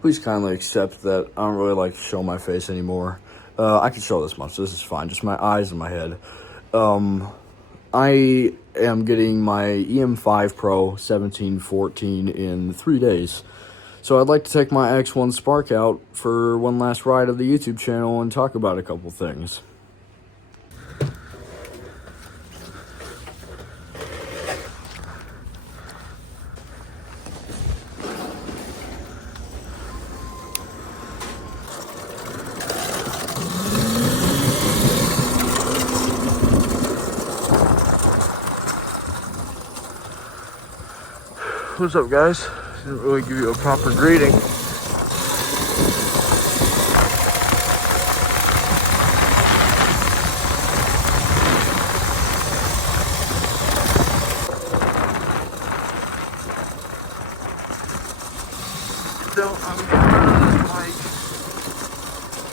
please kindly accept that I don't really like to show my face anymore. I can show this much, this is fine, just my eyes and my head. I am getting my EM5 Pro 1714 in 3 days. So I'd like to take my X1 Spark out for one last ride of the YouTube channel and talk about a couple things. What's up, guys? Didn't really give you a proper greeting. So I'm getting rid of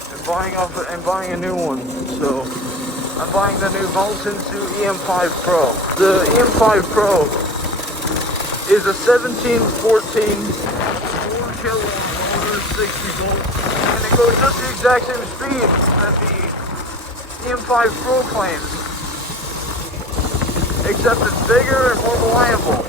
this bike and buying a new one. So I'm buying the new Volton 2 EM5 Pro. The EM5 Pro is a 1714 4 kilowatt motor, 60 volts, and it goes just the exact same speed that the EM5 Pro claims, except it's bigger and more reliable.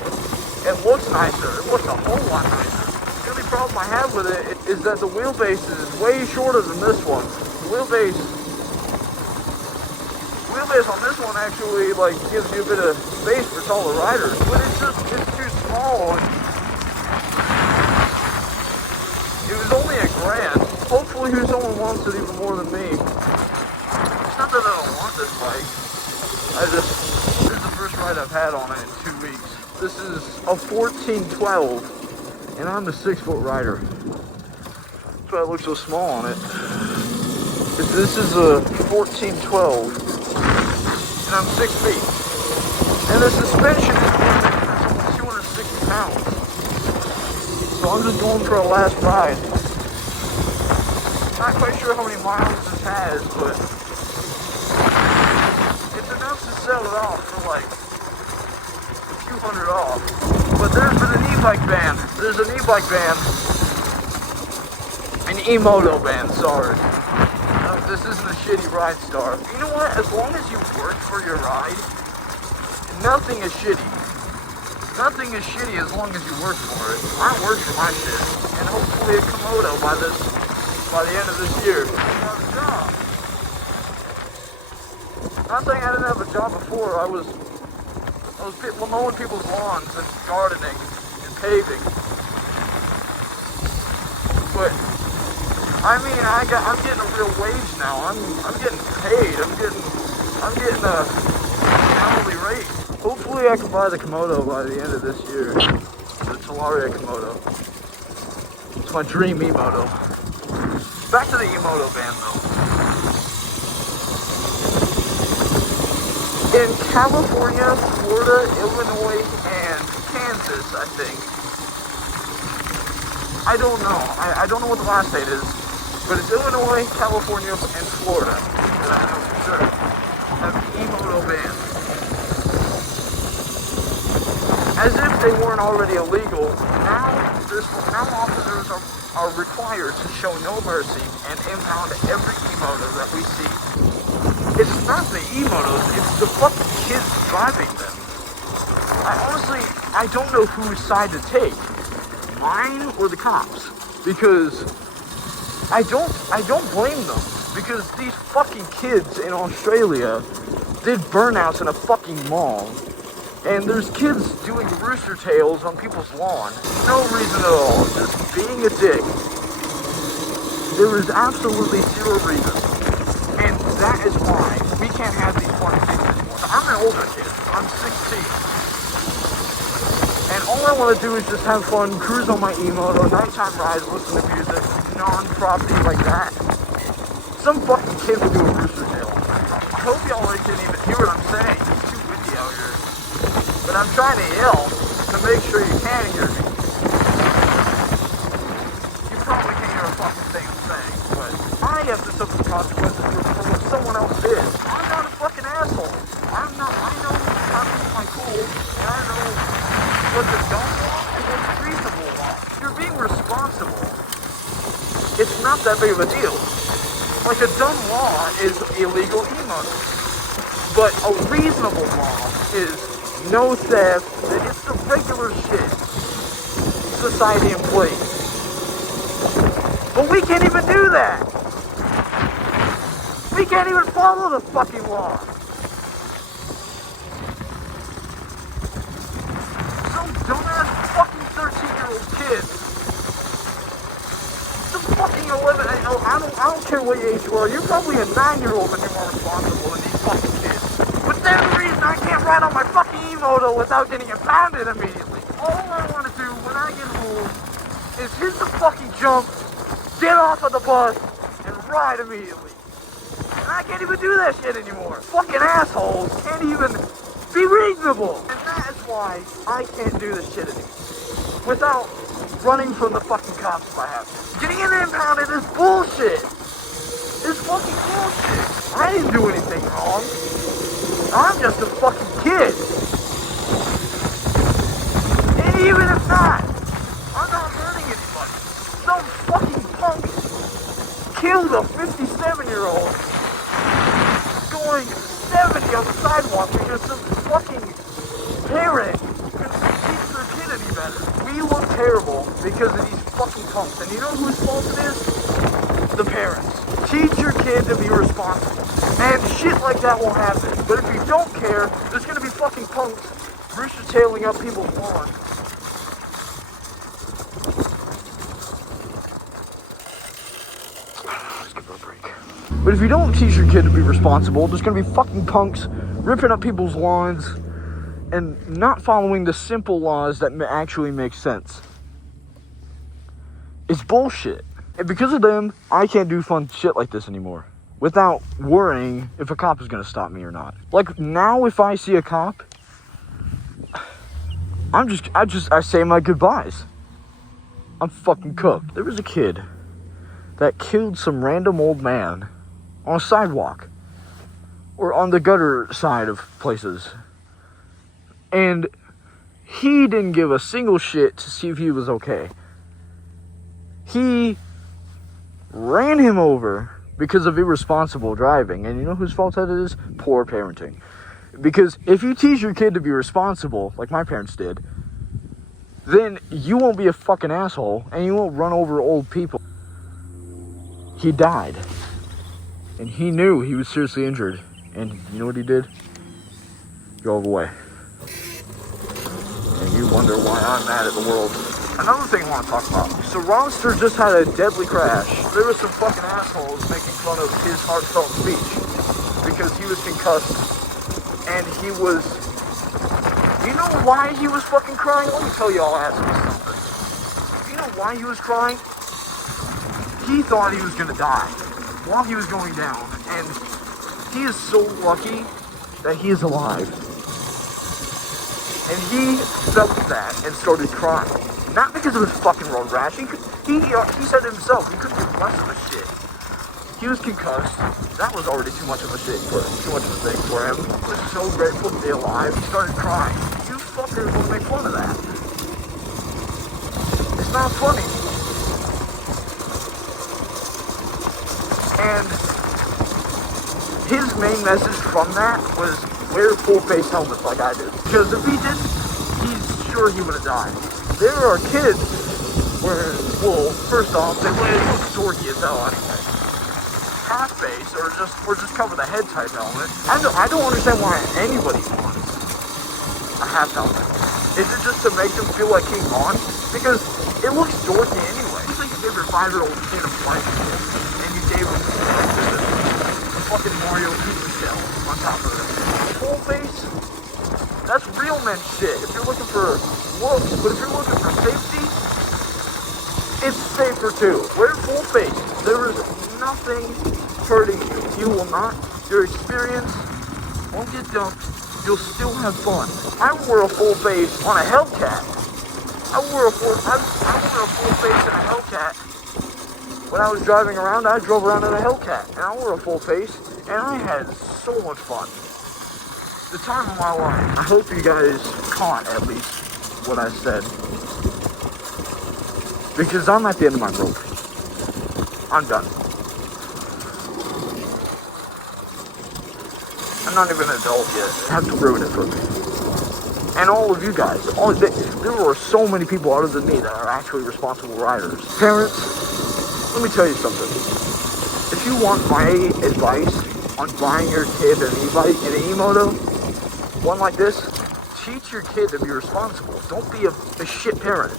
It looks nicer. It looks a whole lot nicer. The only problem I have with it is that the wheelbase is way shorter than this one. The wheelbase on this one actually gives you a bit of space for taller riders, but it's too small. It was only $1,000. Hopefully someone wants it even more than me. It's not that I don't want this bike. This is the first ride I've had on it in 2 weeks. This is a 1412, and I'm a 6-foot rider. That's why it looks so small on it. This is a 1412. And I'm 6 feet. And the suspension is only 260 pounds. So I'm just going for a last ride. Not quite sure how many miles this has, but it's enough to sell it off for a few hundred off. But there's an e-bike ban. There's an e-bike ban. An e-moto ban, sorry. This isn't a shitty ride star. You know what? As long as you work for your ride, nothing is shitty. Nothing is shitty as long as you work for it. I work for my shit, and hopefully a Komodo by the end of this year. I have a job. Not saying I didn't have a job before. I was mowing people's lawns and gardening and paving. But I mean, I'm getting a real wage now. I'm getting paid. I'm getting a hourly rate. Hopefully I can buy the Komodo by the end of this year. The Talaria Komodo. It's my dream e-moto. Back to the e-moto ban though. In California, Florida, Illinois, and Kansas, I think. I don't know. I don't know what the last state is. But it's Illinois, California, and Florida that I know for sure have the e-moto ban. As if they weren't already illegal, now officers are required to show no mercy and impound every e-moto that we see. It's not the e-motos, it's the fucking kids driving them. I don't know whose side to take, mine or the cops, because I don't blame them, because these fucking kids in Australia did burnouts in a fucking mall, and there's kids doing rooster tails on people's lawn. No reason at all, just being a dick. There is absolutely zero reason, and that is why we can't have these fucking kids anymore. I'm an older kid, I'm 16. And all I want to do is just have fun, cruise on my e-moto, nighttime rides, listen to music, non-property like that. Some fucking kid would do a rooster tail. I hope y'all can't even hear what I'm saying. It's too windy out here. But I'm trying to yell to make sure you can hear me. You probably can't hear a fucking thing I'm saying, but I have to suffer the consequences for what someone else did. I'm not a fucking asshole. I know how to keep my cool, and I know what the dumb law and what's reasonable law. You're being responsible it's not that big of a deal. Like, a dumb law is illegal emotes. But a reasonable law is no theft. It's the regular shit society employs. But we can't even do that. We can't even follow the fucking law. Some dumbass fucking 13-year-old kid. Some fucking 11. I don't care what age you are. You're probably a 9-year-old and you're more responsible than these fucking kids. But there's the reason I can't ride on my fucking e-moto without getting impounded immediately. All I want to do when I get home is hit the fucking jump, get off of the bus, and ride immediately. And I can't even do that shit anymore. Fucking assholes can't even be reasonable. And that is why I can't do this shit anymore. Without running from the fucking cops if I have to. Getting in impounded is bullshit. It's fucking bullshit. I didn't do anything wrong. I'm just a fucking kid. And even if not, I'm not hurting anybody. Some fucking punk killed a 57-year-old going 70 on the sidewalk because some fucking parent couldn't teach their kid any better. We look terrible because of these fucking punks. And you know whose fault it is? The parents. Teach your kid to be responsible. And shit like that won't happen. But if you don't care, there's gonna be fucking punks rooster-tailing up people's lawns. Let's give it a break. But if you don't teach your kid to be responsible, there's gonna be fucking punks ripping up people's lawns and not following the simple laws that actually make sense. It's bullshit. And because of them, I can't do fun shit like this anymore without worrying if a cop is gonna stop me or not. Like, now if I see a cop, I say my goodbyes. I'm fucking cooked. There was a kid that killed some random old man on a sidewalk or on the gutter side of places. And he didn't give a single shit to see if he was okay. He ran him over because of irresponsible driving. And you know whose fault that is? Poor parenting. Because if you teach your kid to be responsible, like my parents did, then you won't be a fucking asshole and you won't run over old people. He died. And he knew he was seriously injured. And you know what he did? Drove away. And you wonder why I'm mad at the world. Another thing I want to talk about. So Ronster just had a deadly crash. There were some fucking assholes making fun of his heartfelt speech because he was concussed and he was... You know why he was fucking crying? Let me tell you all assholes something. You know why he was crying? He thought he was gonna die while he was going down, and he is so lucky that he is alive. And he felt that and started crying. Not because of his fucking road rash. He said it himself, he couldn't do less of a shit. He was concussed. That was already too much of a thing for him. He was so grateful to be alive. He started crying. You fuckers want to make fun of that. It's not funny. And his main message from that was wear full face helmets like I did. Because if he didn't, he's sure he would have died. There are kids where, well, first off, they look dorky as hell anyway. Half face or just cover the head type helmet. I don't understand why anybody wants a half helmet. Is it just to make them feel like King Kong? Because it looks dorky anyway. It's like you gave your 5-year-old kid a bicycle and you gave him a fucking Mario pizza shell on top of it. Full face, that's real men shit. If you're looking for looks, but if you're looking for safety, it's safer too. Wear full face. There is nothing hurting you. You will not. Your experience won't get dumped. You'll still have fun. I wore a full face on a Hellcat. I wore a full face in a Hellcat. When I was driving around, I drove around in a Hellcat, and I wore a full face, and I had so much fun. The time of my life. I hope you guys caught at least what I said. Because I'm at the end of my rope. I'm done. I'm not even an adult yet. I have to ruin it for me. And all of you guys. There are so many people other than me that are actually responsible riders. Parents, let me tell you something. If you want my advice on buying your kid an e-bike, an e-moto, one like this, teach your kid to be responsible. Don't be a shit parent.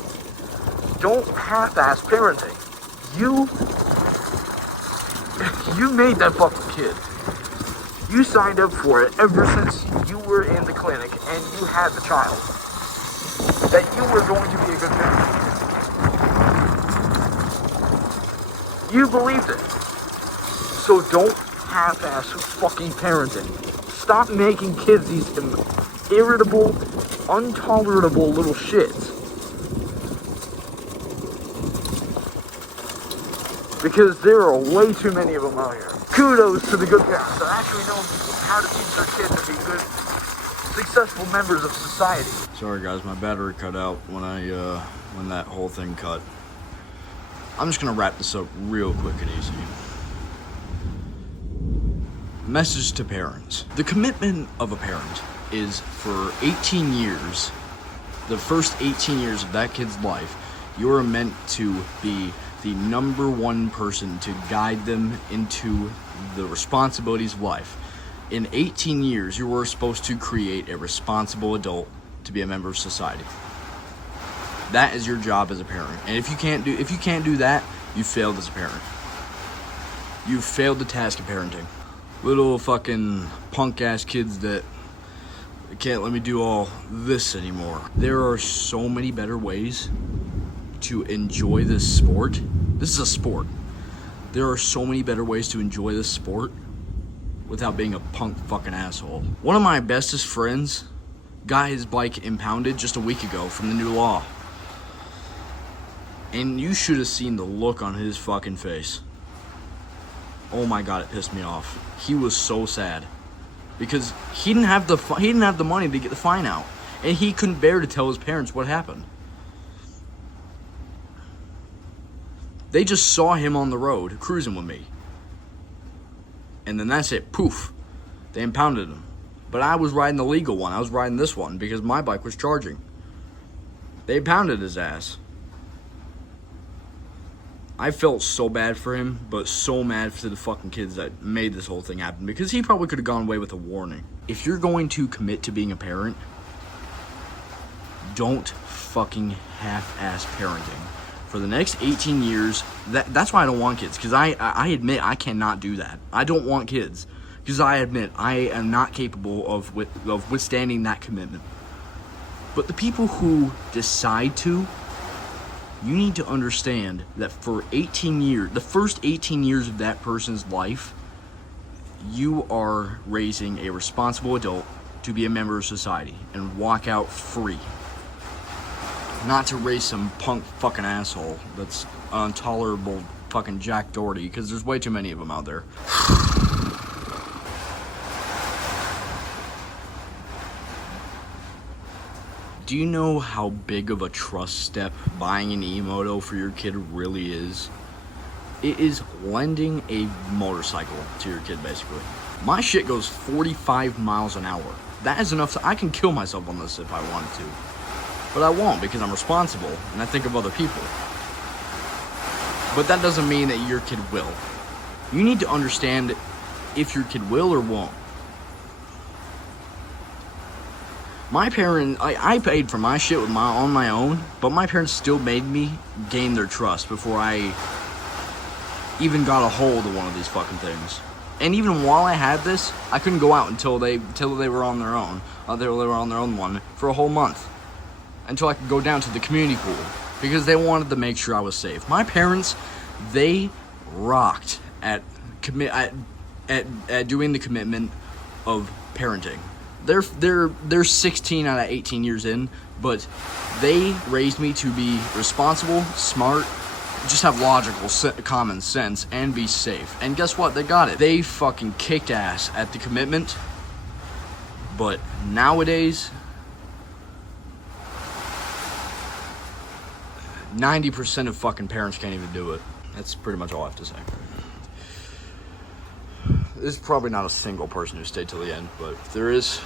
Don't half-ass parenting. You made that fucking kid. You signed up for it ever since you were in the clinic and you had the child. That you were going to be a good parent. You believed it. So don't half-ass fucking parenting. Stop making kids these irritable, intolerable little shits. Because there are way too many of them out here. Kudos to the good parents that actually know how to teach their kids to be good, successful members of society. Sorry guys, my battery cut out when that whole thing cut. I'm just gonna wrap this up real quick and easy. Message to parents. The commitment of a parent is for 18 years, the first 18 years of that kid's life, you're meant to be the number one person to guide them into the responsibilities of life. In 18 years, you were supposed to create a responsible adult to be a member of society. That is your job as a parent. And if you can't do that, you failed as a parent. You failed the task of parenting. Little fucking punk ass kids that can't let me do all this anymore. There are so many better ways to enjoy this sport. This is a sport. There are so many better ways to enjoy this sport without being a punk fucking asshole. One of my bestest friends got his bike impounded just a week ago from the new law. And you should have seen the look on his fucking face. Oh my god, it pissed me off. He was so sad because he didn't have the money to get the fine out, and he couldn't bear to tell his parents what happened. They just saw him on the road cruising with me, and then that's it. Poof, they impounded him. But I was riding the legal one. I was riding this one because my bike was charging. They impounded his ass. I felt so bad for him, but so mad for the fucking kids that made this whole thing happen, because he probably could have gone away with a warning. If you're going to commit to being a parent, don't fucking half-ass parenting. For the next 18 years, that's why I don't want kids, because I admit I cannot do that. I don't want kids, because I admit I am not capable of withstanding that commitment. But the people who decide to, you need to understand that for 18 years, the first 18 years of that person's life, you are raising a responsible adult to be a member of society and walk out free. Not to raise some punk fucking asshole that's intolerable fucking Jack Doherty, because there's way too many of them out there. Do you know how big of a trust step buying an e-moto for your kid really is? It is lending a motorcycle to your kid, basically. My shit goes 45 miles an hour. That is enough I can kill myself on this if I wanted to. But I won't, because I'm responsible and I think of other people. But that doesn't mean that your kid will. You need to understand if your kid will or won't. My parents, I paid for my shit on my own, but my parents still made me gain their trust before I even got a hold of one of these fucking things. And even while I had this, I couldn't go out until they were on their own. They were on their own one for a whole month, until I could go down to the community pool, because they wanted to make sure I was safe. My parents, they rocked at doing the commitment of parenting. They're 16 out of 18 years in, but they raised me to be responsible, smart, just have logical, common sense, and be safe. And guess what? They got it. They fucking kicked ass at the commitment, but nowadays, 90% of fucking parents can't even do it. That's pretty much all I have to say. There's probably not a single person who stayed till the end, but if there is,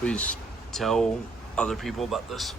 please tell other people about this.